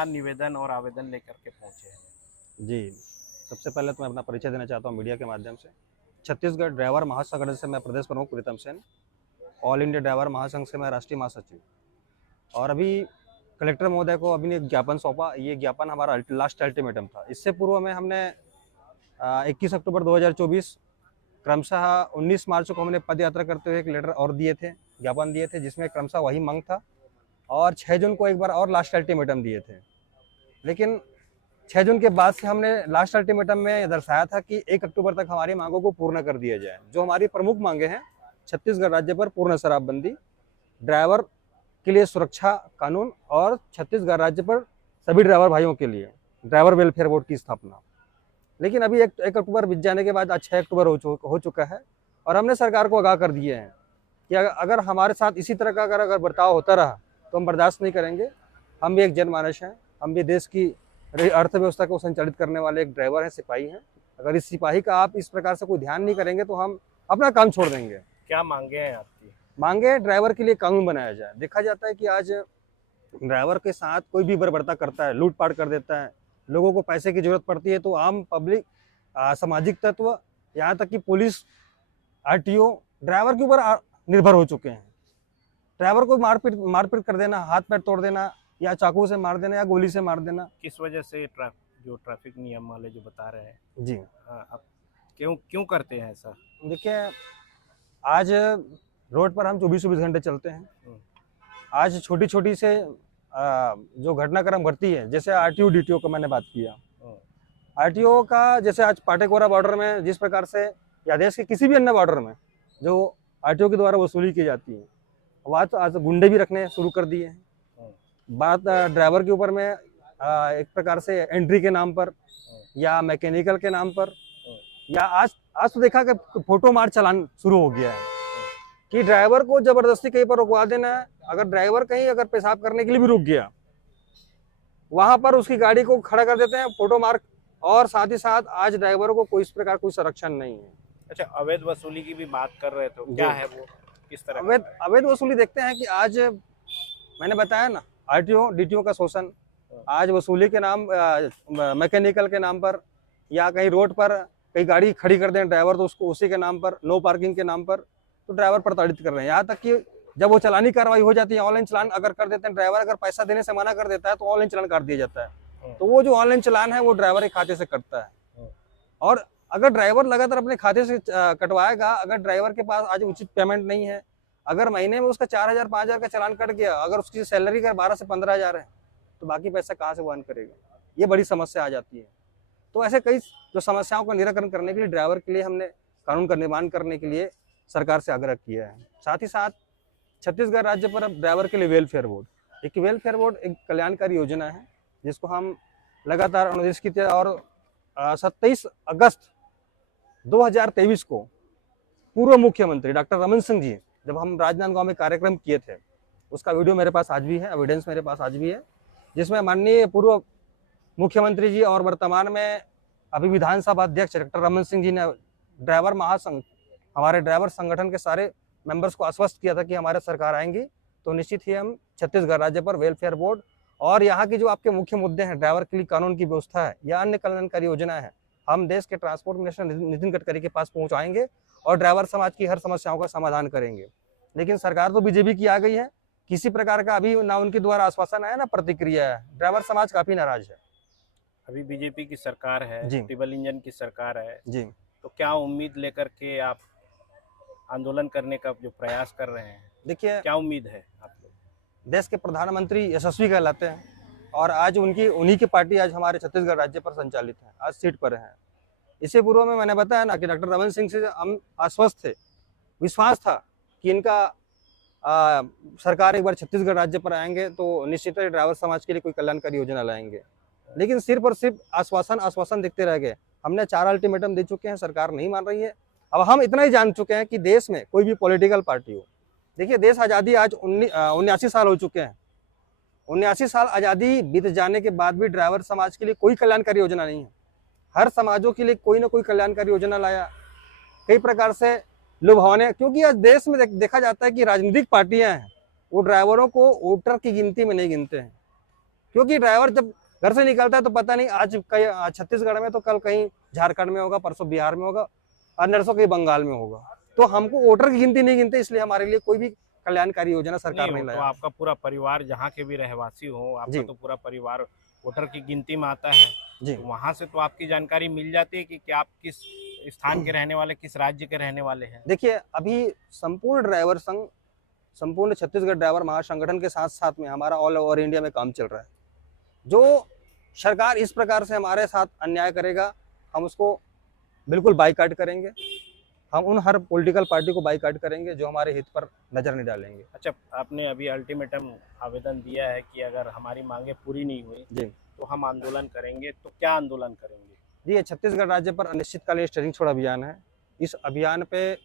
क्या निवेदन और आवेदन लेकर के पहुंचे हैं? जी, सबसे पहले तो मैं अपना परिचय देना चाहता हूँ मीडिया के माध्यम से। छत्तीसगढ़ ड्राइवर महासंगठन से मैं प्रदेश प्रमुख प्रीतम सेन, ऑल इंडिया ड्राइवर महासंघ से मैं राष्ट्रीय महासचिव। और अभी कलेक्टर महोदय को अभी एक ज्ञापन सौंपा। ये ज्ञापन हमारा लास्ट अल्टीमेटम था। इससे पूर्व में हमने 21 अक्टूबर 2024 क्रमशः 19 मार्च को हमने पद यात्रा करते हुए एक लेटर और दिए थे, ज्ञापन दिए थे, जिसमें क्रमशः वही मांग था। और 6 जून को एक बार और लास्ट अल्टीमेटम दिए थे। लेकिन 6 जून के बाद से हमने लास्ट अल्टीमेटम में दर्शाया था कि 1 अक्टूबर तक हमारी मांगों को पूर्ण कर दिया जाए। जो हमारी प्रमुख मांगे हैं, छत्तीसगढ़ राज्य पर पूर्ण शराबबंदी, ड्राइवर के लिए सुरक्षा कानून और छत्तीसगढ़ राज्य पर सभी ड्राइवर भाइयों के लिए ड्राइवर वेलफेयर बोर्ड की स्थापना। लेकिन अभी 1 अक्टूबर बीत जाने के बाद आज 6 अक्टूबर हो चुका है और हमने सरकार को आगाह कर दिए हैं कि अगर हमारे साथ इसी तरह का अगर बर्ताव होता रहा तो हम बर्दाश्त नहीं करेंगे। हम भी एक जनमानस हैं, हम भी देश की अर्थव्यवस्था को संचालित करने वाले एक ड्राइवर हैं, सिपाही हैं। अगर इस सिपाही का आप इस प्रकार से कोई ध्यान नहीं करेंगे तो हम अपना काम छोड़ देंगे। क्या मांगे हैं आपकी? मांगे ड्राइवर के लिए कानून बनाया जाए। देखा जाता है कि आज ड्राइवर के साथ कोई भी बर्बरता करता है, लूटपाट कर देता है, लोगों को पैसे की जरूरत पड़ती है तो आम पब्लिक, सामाजिक तत्व, यहाँ तक कि पुलिस, आरटीओ ड्राइवर के ऊपर निर्भर हो चुके हैं। ड्राइवर को मारपीट कर देना, हाथ पैर तोड़ देना या चाकू से मार देना या गोली से मार देना। किस वजह से जो ट्रैफिक नियम वाले जो बता रहे हैं जी, आप क्यों करते हैं ऐसा? देखिए, आज रोड पर हम 24 घंटे चलते हैं। आज छोटी छोटी से जो घटनाक्रम घटती है, जैसे आरटीओ डीटीओ का मैंने बात किया, आरटीओ का जैसे आज पाटेकोरा बॉर्डर में जिस प्रकार से या देश के किसी भी अन्य बॉर्डर में जो आरटीओ के द्वारा वसूली की जाती है, वहाँ तो आज गुंडे भी रखने शुरू कर दिए हैं। बात ड्राइवर के ऊपर में एक प्रकार से एंट्री के नाम पर या मैकेनिकल के नाम पर, या आज तो देखा कि फोटो मार चलान शुरू हो गया है कि ड्राइवर को जबरदस्ती कहीं पर रुकवा देना है। अगर ड्राइवर कहीं अगर पेशाब करने के लिए भी रुक गया, वहां पर उसकी गाड़ी को खड़ा कर देते हैं, फोटो मार। और साथ ही साथ आज ड्राइवरों को कोई इस प्रकार कोई संरक्षण नहीं है। अच्छा, अवैध वसूली की भी बात कर रहे थे, क्या है वो, किस तरह? अवैध वसूली देखते हैं कि आज मैंने बताया ना, आरटीओ डीटीओ का शोषण, आज वसूली के नाम, मैकेनिकल के नाम पर, या कहीं रोड पर कहीं गाड़ी खड़ी कर दें ड्राइवर तो उसको उसी के नाम पर, नो पार्किंग के नाम पर, तो ड्राइवर प्रताड़ित कर रहे हैं। यहाँ तक कि जब वो चलानी कार्रवाई हो जाती है, ऑनलाइन चलान अगर कर देते हैं, ड्राइवर अगर पैसा देने से मना कर देता है तो ऑनलाइन चलान काट दिया जाता है। तो वो जो ऑनलाइन चलान है वो ड्राइवर के खाते से कटता है। और अगर ड्राइवर लगातार अपने खाते से कटवाएगा, अगर ड्राइवर के पास आज उचित पेमेंट नहीं है, अगर महीने में उसका 4,000 5,000 का चलान कट गया, अगर उसकी सैलरी अगर 12 से 15,000 है तो बाकी पैसा कहाँ से वहन करेगा? ये बड़ी समस्या आ जाती है। तो ऐसे कई जो समस्याओं का निराकरण करने के लिए ड्राइवर के लिए हमने कानून का निर्माण करने के लिए सरकार से आग्रह किया है। साथ ही साथ छत्तीसगढ़ राज्य पर अब ड्राइवर के लिए वेलफेयर बोर्ड, एक कल्याणकारी योजना है जिसको हम लगातार अनुदेश की और 27 अगस्त 2023 को पूर्व मुख्यमंत्री डॉक्टर रमन सिंह जी, जब हम राजनांदगांव में कार्यक्रम किए थे, उसका वीडियो मेरे पास आज भी है, एविडेंस मेरे पास आज भी है, जिसमें माननीय पूर्व मुख्यमंत्री जी और वर्तमान में अभी विधानसभा अध्यक्ष डॉक्टर रमन सिंह जी ने ड्राइवर महासंघ, हमारे ड्राइवर संगठन के सारे मेंबर्स को आश्वस्त किया था कि हमारे सरकार आएंगी तो निश्चित ही हम छत्तीसगढ़ राज्य पर वेलफेयर बोर्ड और यहाँ की जो आपके मुख्य मुद्दे हैं, ड्राइवर के लिए कानून की व्यवस्था है या अन्य कल्याणकारी योजना है, हम देश के ट्रांसपोर्ट मिनिस्टर नितिन गडकरी के पास पहुँचाएंगे और ड्राइवर समाज की हर समस्याओं का समाधान करेंगे। लेकिन सरकार तो बीजेपी की आ गई है, किसी प्रकार का अभी ना उनके द्वारा आश्वासन आया ना प्रतिक्रिया है। ड्राइवर समाज काफी नाराज है। अभी बीजेपी की सरकार है, डबल इंजन की सरकार है जी, तो क्या उम्मीद लेकर के आप आंदोलन करने का जो प्रयास कर रहे हैं? देखिए, क्या उम्मीद है आप लोग? देश के प्रधानमंत्री यशस्वी कहलाते हैं और आज उन्हीं की पार्टी आज हमारे छत्तीसगढ़ राज्य पर संचालित है, आज सीट पर है। इससे पूर्व में मैंने बताया ना कि डॉक्टर रमन सिंह से हम आश्वस्त थे, विश्वास था कि इनका सरकार एक बार छत्तीसगढ़ राज्य पर आएंगे तो निश्चित ही ड्राइवर समाज के लिए कोई कल्याणकारी योजना लाएंगे। लेकिन सिर्फ और सिर्फ आश्वासन दिखते रह गए। हमने 4 अल्टीमेटम दे चुके हैं, सरकार नहीं मान रही है। अब हम इतना ही जान चुके हैं कि देश में कोई भी पॉलिटिकल पार्टी हो, देखिए देश आज़ादी आज 79 साल हो चुके हैं। 79 साल आज़ादी बीत जाने के बाद भी ड्राइवर समाज के लिए कोई कल्याणकारी योजना नहीं है। हर समाजों के लिए कोई ना कोई कल्याणकारी योजना लाया, कई प्रकार से लुभावने, क्योंकि आज देश में देखा जाता है कि राजनीतिक पार्टियां हैं वो ड्राइवरों को वोटर की गिनती में नहीं गिनते हैं। क्योंकि ड्राइवर जब घर से निकलता है तो पता नहीं आज छत्तीसगढ़ में तो कल कहीं झारखंड में होगा, परसों बिहार में होगा और नरसों कहीं बंगाल में होगा। तो हमको वोटर की गिनती नहीं गिनते, इसलिए हमारे लिए कोई भी कल्याणकारी योजना सरकार नहीं तो लाया। आपका पूरा परिवार जहाँ के भी रहवासी हो, आपका तो पूरा परिवार वोटर की गिनती में आता है, जी तो वहाँ से तो आपकी जानकारी मिल जाती है कि आप किस स्थान के रहने वाले, किस राज्य के रहने वाले हैं। देखिए, अभी संपूर्ण ड्राइवर संघ, संपूर्ण छत्तीसगढ़ ड्राइवर महासंगठन के साथ साथ में हमारा ऑल ओवर इंडिया में काम चल रहा है। जो सरकार इस प्रकार से हमारे साथ अन्याय करेगा, हम उसको बिल्कुल बाइकाट करेंगे। हम उन हर पॉलिटिकल पार्टी को बाइकाट करेंगे जो हमारे हित पर नजर नहीं डालेंगे। अच्छा, आपने अभी अल्टीमेटम आवेदन दिया है कि अगर हमारी मांगे पूरी नहीं हुई जी तो हम आंदोलन करेंगे, तो क्या आंदोलन करेंगे? जी, ये छत्तीसगढ़ राज्य पर अनिश्चितकालीन स्टीयरिंग छोड़ अभियान है। इस अभियान पे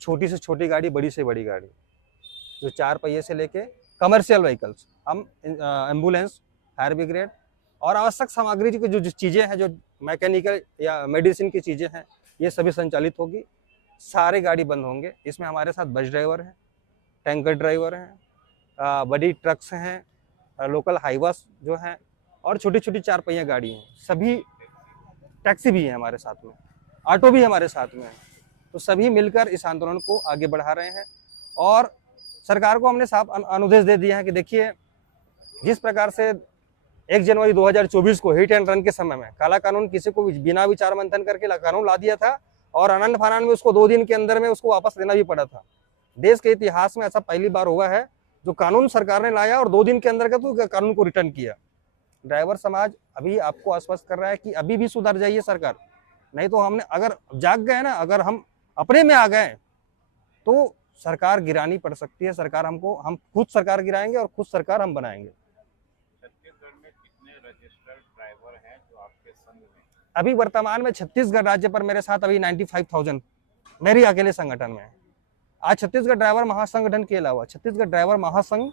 छोटी से छोटी गाड़ी, बड़ी से बड़ी गाड़ी, जो 4 पहिए से लेके कमर्शियल व्हीकल्स, हम एम्बुलेंस, फायर ब्रिगेड और आवश्यक सामग्री की जो चीज़ें हैं, जो मैकेनिकल या मेडिसिन की चीज़ें हैं, ये सभी संचालित होगी। सारे गाड़ी बंद होंगे। इसमें हमारे साथ बस ड्राइवर हैं, टैंकर ड्राइवर हैं, बड़ी ट्रक्स हैं, लोकल हाईवास जो हैं और छोटी छोटी 4 पहिया गाड़ी हैं। सभी टैक्सी भी है हमारे साथ में, ऑटो भी हमारे साथ में है। तो सभी मिलकर इस आंदोलन को आगे बढ़ा रहे हैं और सरकार को हमने साफ अनुदेश दे दिया है कि देखिए, जिस प्रकार से 1 जनवरी 2024 को हिट एंड रन के समय में काला कानून किसी को बिना विचार मंथन करके कानून ला दिया था और आनंद फानन में उसको 2 दिन के अंदर में उसको वापस लेना भी पड़ा था। देश के इतिहास में ऐसा पहली बार हुआ है जो कानून सरकार ने लाया और 2 दिन के अंदर तो कानून को रिटर्न किया। ड्राइवर समाज अभी आपको आश्वस्त कर रहा है कि अभी भी सुधर जाइए सरकार, नहीं तो हमने अगर जाग गए ना, अगर हम अपने में आ गए तो सरकार गिरानी पड़ सकती है। हम खुद सरकार गिराएंगे और खुद सरकार हम बनाएंगे। छत्तीसगढ़ में कितने रजिस्टर्ड ड्राइवर हैं जो आपके संघ में? अभी वर्तमान में छत्तीसगढ़ राज्य पर मेरे साथ अभी 95,000 मेरी अकेले संगठन में है। आज छत्तीसगढ़ ड्राइवर महासंगठन के अलावा छत्तीसगढ़ ड्राइवर महासंघ,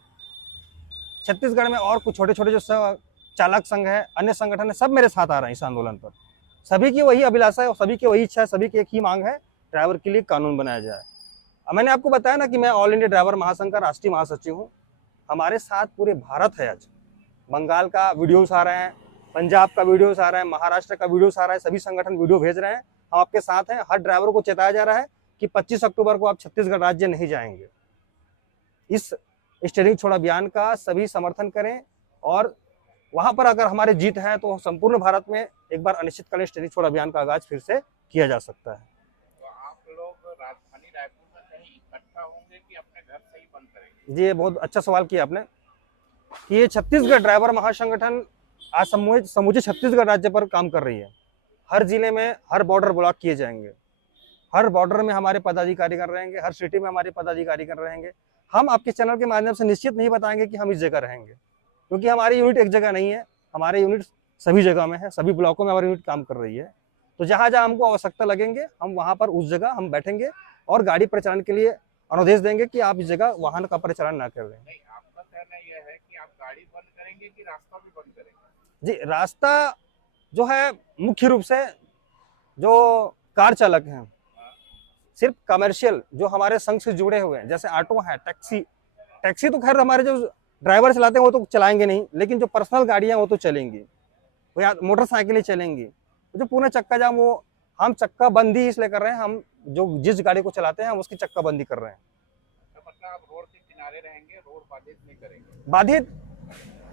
छत्तीसगढ़ में और कुछ छोटे छोटे जो चालक संघ है, अन्य संगठन है, सब मेरे साथ आ रहे हैं इस आंदोलन पर। सभी की वही अभिलाषा है और सभी की वही इच्छा है, सभी की एक ही मांग है, ड्राइवर के लिए कानून बनाया जाए। मैंने आपको बताया ना कि मैं ऑल इंडिया ड्राइवर महासंघ का राष्ट्रीय महासचिव हूँ। हमारे साथ पूरे भारत है। आज बंगाल का वीडियोस आ रहे हैं, पंजाब का वीडियोस आ रहा है, महाराष्ट्र का वीडियोस आ रहा है, सभी संगठन वीडियो भेज रहे हैं। हम आपके साथ हैं। हर ड्राइवर को चेताया जा रहा है कि 25 अक्टूबर को आप छत्तीसगढ़ राज्य नहीं जाएंगे। इस स्टीयरिंग छोड़ अभियान का सभी समर्थन करें और वहां पर अगर हमारी जीत है तो संपूर्ण भारत में एक बार अनिश्चितकालीन स्टीयरिंग छोड़ अभियान का आगाज फिर से किया जा सकता है। तो आप लोग राजधानी रायपुर में कहीं इकट्ठा होंगे कि अपने घर से ही बंद करेंगे? जी, ये बहुत अच्छा सवाल किया आपने कि ये छत्तीसगढ़ ड्राइवर महासंगठन आज समूचे छत्तीसगढ़ राज्य पर काम कर रही है। हर जिले में हर बॉर्डर ब्लॉक किए जाएंगे, हर बॉर्डर में हमारे पदाधिकारी कर रहेंगे, हर सिटी में हमारे पदाधिकारी कर रहेंगे। हम आपके चैनल के माध्यम से निश्चित नहीं बताएंगे कि हम इस जगह रहेंगे, क्योंकि हमारी यूनिट एक जगह नहीं है, हमारे यूनिट सभी जगह में है, सभी ब्लॉकों में हमारी यूनिट काम कर रही है। तो जहाँ जहाँ हमको आवश्यकता लगेंगे हम वहाँ पर उस जगह हम बैठेंगे और गाड़ी परिचालन के लिए अनुदेश देंगे कि आप इस जगह वाहन का परिचालन ना करें। आपका कहना यह है कि आप गाड़ी बंद करेंगे कि रास्ता भी बंद करेंगे? जी, रास्ता जो है मुख्य रूप से जो कार चालक हैं, सिर्फ कमर्शियल जो हमारे संघ से जुड़े हुए हैं, जैसे ऑटो है, टैक्सी तो खैर हमारे जो ड्राइवर चलाते हैं वो तो चलाएंगे नहीं, लेकिन जो पर्सनल गाड़ियां वो तो चलेंगी, वो या मोटरसाइकिलें चलेंगी। जो पूरा चक्का जाम, वो हम चक्का बंदी इसलिए कर रहे हैं, हम जो जिस गाड़ी को चलाते हैं हम उसकी चक्का बंदी कर रहे हैं। तो मतलब आप रोड के किनारे रहेंगे, रोड बाधित नहीं करेंगे? बाधित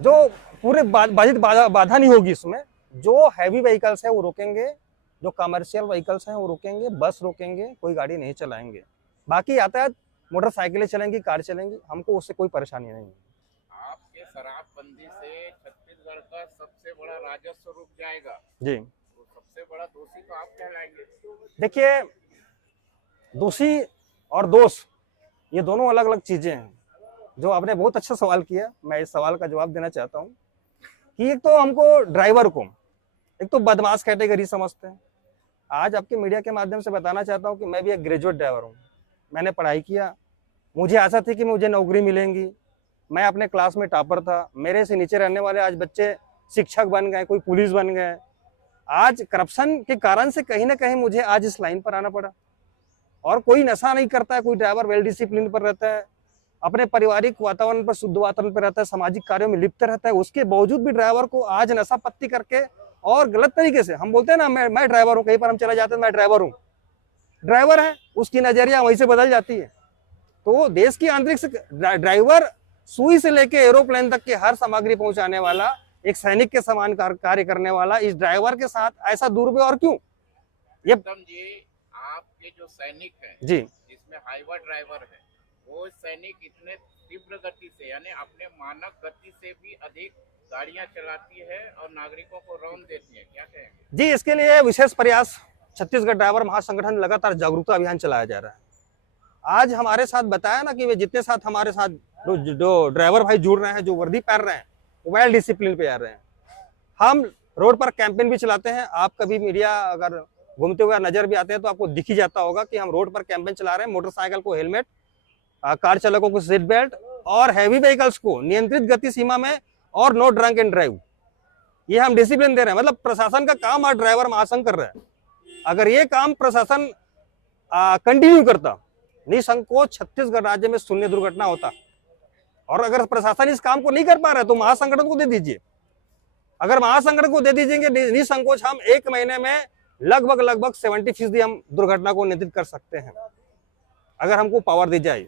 जो पूरे बाधित बाधा नहीं होगी इसमें। जो हैवी व्हीकल्स है वो रोकेंगे, जो कमर्शियल व्हीकल्स हैं वो रोकेंगे, बस रोकेंगे, कोई गाड़ी नहीं चलाएंगे। बाकी यातायात मोटरसाइकिलें चलेंगी, कार चलेंगी, हमको उससे कोई परेशानी नहीं है। आपके शराबबंदी से छत्तीसगढ़ का सबसे बड़ा राजस्व रुक जाएगा जी, तो सबसे बड़ा दोषी तो आप कहलाएंगे। देखिए, दोषी और दोष ये दोनों अलग अलग चीजें हैं। जो आपने बहुत अच्छा सवाल किया, मैं इस सवाल का जवाब देना चाहता हूँ कि एक तो हमको ड्राइवर को एक तो बदमाश कैटेगरी समझते हैं। आज आपके मीडिया के माध्यम से बताना चाहता हूँ कि मैं भी एक ग्रेजुएट ड्राइवर हूँ। मैंने पढ़ाई किया, मुझे आशा थी कि मुझे नौकरी मिलेंगी। मैं अपने क्लास में टॉपर था, मेरे से नीचे रहने वाले आज बच्चे शिक्षक बन गए, कोई पुलिस बन गए। आज करप्शन के कारण से कहीं ना कहीं मुझे आज इस लाइन पर आना पड़ा। और कोई नशा नहीं करता है, कोई ड्राइवर वेल डिसिप्लिन पर रहता है, अपने पारिवारिक वातावरण पर, शुद्ध वातावरण पर रहता है, सामाजिक कार्यों में लिप्त रहता है, उसके बावजूद भी ड्राइवर को आज नशा पत्ती करके और गलत तरीके से, हम बोलते हैं ना मैं ड्राइवर हूँ, कहीं पर हम चले जाते हैं मैं ड्राइवर हूँ, ड्राइवर है, उसकी नजरिया वहीं से बदल जाती है। तो देश की आंतरिक ड्राइवर सुई से लेके एरोप्लेन तक की हर सामग्री पहुंचाने वाला, एक सैनिक के समान कार्य करने वाला इस ड्राइवर के साथ ऐसा दुर्व्यवहार क्यों? ये आपके जो सैनिक है जी, जिसमें हाईवा ड्राइवर है, वो सैनिक इतने तीव्र गति से, यानी अपने मानक गति से भी अधिक गाड़ियां चलाती है और नागरिकों को रौंद देती है, क्या कहेंगे? जी, इसके लिए विशेष प्रयास छत्तीसगढ़ ड्राइवर महासंगठन लगातार जागरूकता अभियान चलाया जा रहा है। आज हमारे साथ बताया ना कि वे जितने साथ हमारे साथ जो ड्राइवर भाई जुड़ रहे हैं, जो वर्दी पहन रहे हैं, वेल डिसिप्लिन पे आ रहे हैं। हम रोड पर कैंपेन भी चलाते हैं। आप कभी मीडिया अगर घूमते हुए नजर भी आते हैं तो आपको दिख ही जाता होगा कि हम रोड पर कैंपेन चला रहे हैं। मोटरसाइकिल को हेलमेट, कार चालकों को सीट बेल्ट और हैवी व्हीकल्स को नियंत्रित गति सीमा में और नो ड्रंक एंड ड्राइव, ये हम डिसिप्लिन दे रहे हैं। मतलब प्रशासन का काम आज ड्राइवर महासंघ कर रहा है। अगर ये काम प्रशासन कंटिन्यू करता, निसंकोच छत्तीसगढ़ राज्य में शून्य दुर्घटना होता। और अगर प्रशासन इस काम को नहीं कर पा रहा है तो महासंगठन को दे दीजिए। अगर महासंगठन को दे दीजिएंगे निसंकोच, हम एक महीने में लगभग 70% हम दुर्घटना को नियंत्रित कर सकते हैं, अगर हमको पावर दी जाए।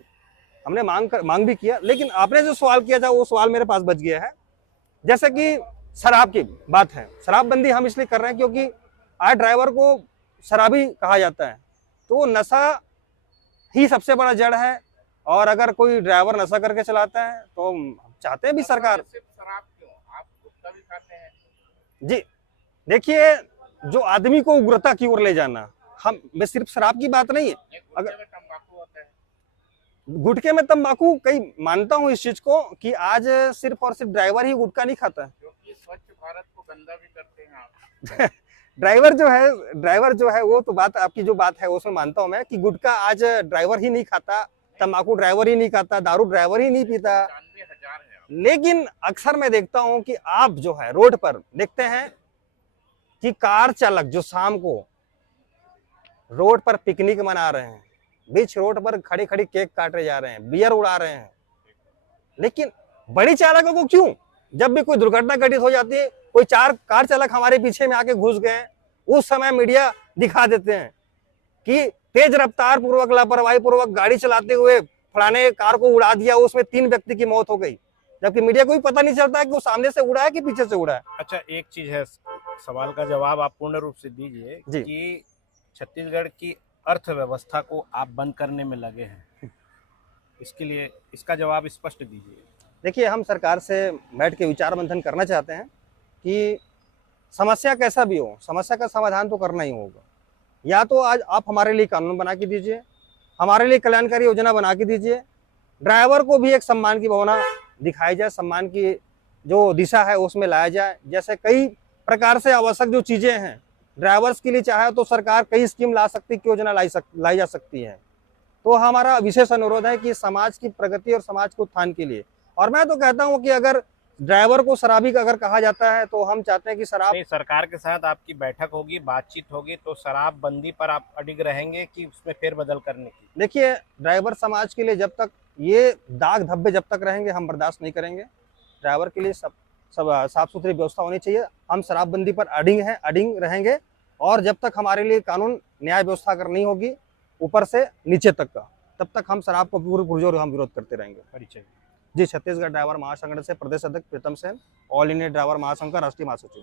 हमने मांग भी किया, लेकिन आपने जो सवाल किया था वो सवाल मेरे पास बच गया है। जैसे कि शराब की बात है, शराबबंदी हम इसलिए कर रहे हैं क्योंकि आज ड्राइवर को शराबी कहा जाता है, तो नशा ही सबसे बड़ा जड़ है। और अगर कोई ड्राइवर नशा करके चलाता है तो चाहते हैं भी सरकार। सिर्फ शराब क्यों, आप गुटखा भी खाते हैं? जी देखिए, जो आदमी को उग्रता की ओर ले जाना, मैं सिर्फ शराब की बात नहीं है, गुटखे में तंबाकू होता है। गुटखे में तंबाकू, कई मानता हूं इस चीज को कि आज सिर्फ और सिर्फ ड्राइवर ही गुटखा नहीं खाता है, क्योंकि स्वच्छ भारत को गंदा भी करते हैं आप। ड्राइवर जो है वो तो बात आपकी जो बात है उसमें मानता हूं मैं कि गुटखा आज ड्राइवर ही नहीं खाता, तंबाकू ड्राइवर ही नहीं खाता, दारू ड्राइवर ही नहीं पीता। 95,000 है। लेकिन अक्सर मैं देखता हूं कि आप जो है रोड पर देखते हैं कि कार चालक जो शाम को रोड पर पिकनिक मना रहे हैं, बीच रोड पर खड़े खड़े केक काटे जा रहे हैं, बियर उड़ा रहे हैं। लेकिन बड़ी चालकों को क्यों, जब भी कोई दुर्घटना घटित हो जाती है, कोई कार चालक हमारे पीछे में आके घुस गए, उस समय मीडिया दिखा देते हैं कि तेज रफ्तार पूर्वक, लापरवाही पूर्वक गाड़ी चलाते हुए फलाने कार को उड़ा दिया, उसमें 3 व्यक्ति की मौत हो गई, जबकि मीडिया को भी पता नहीं चलता है कि वो सामने से उड़ा है कि पीछे से उड़ा है। अच्छा, एक चीज है, सवाल का जवाब आप पूर्ण रूप से दीजिए कि छत्तीसगढ़ की अर्थव्यवस्था को आप बंद करने में लगे हैं, इसके लिए इसका जवाब स्पष्ट दीजिए। देखिए, हम सरकार से बैठ के विचार मंथन करना चाहते हैं कि समस्या कैसा भी हो, समस्या का समाधान तो करना ही होगा। या तो आज आप हमारे लिए कानून बना के दीजिए, हमारे लिए कल्याणकारी योजना बना के दीजिए, ड्राइवर को भी एक सम्मान की भावना दिखाई जाए, सम्मान की जो दिशा है उसमें लाया जाए। जैसे कई प्रकार से आवश्यक जो चीजें हैं ड्राइवर्स के लिए, चाहे तो सरकार कई स्कीम ला सकती, योजना लाई जा सकती है। तो हमारा विशेष अनुरोध है कि समाज की प्रगति और समाज के उत्थान के लिए, और मैं तो कहता हूं कि अगर ड्राइवर को शराबी अगर कहा जाता है तो हम चाहते हैं कि सरकार के साथ आपकी बैठक होगी, बातचीत होगी, तो शराबबंदी पर आप अडिग रहेंगे कि उसमें फेरबदल करने की? देखिए, ड्राइवर समाज के लिए जब तक ये दाग धब्बे जब तक रहेंगे हम बर्दाश्त नहीं करेंगे। ड्राइवर के लिए सब साफ सुथरी व्यवस्था होनी चाहिए। हम शराबबंदी पर अडिग रहेंगे, और जब तक हमारे लिए कानून न्याय व्यवस्था अगर नहीं होगी ऊपर से नीचे तक का, तब तक हम शराब को पूरे पुरजोर हम विरोध करते रहेंगे। परिचय जी, छत्तीसगढ़ ड्राइवर महासंगठन से प्रदेश अध्यक्ष प्रीतम सेन, ऑल इंडिया ड्राइवर महासंघ का राष्ट्रीय महासचिव।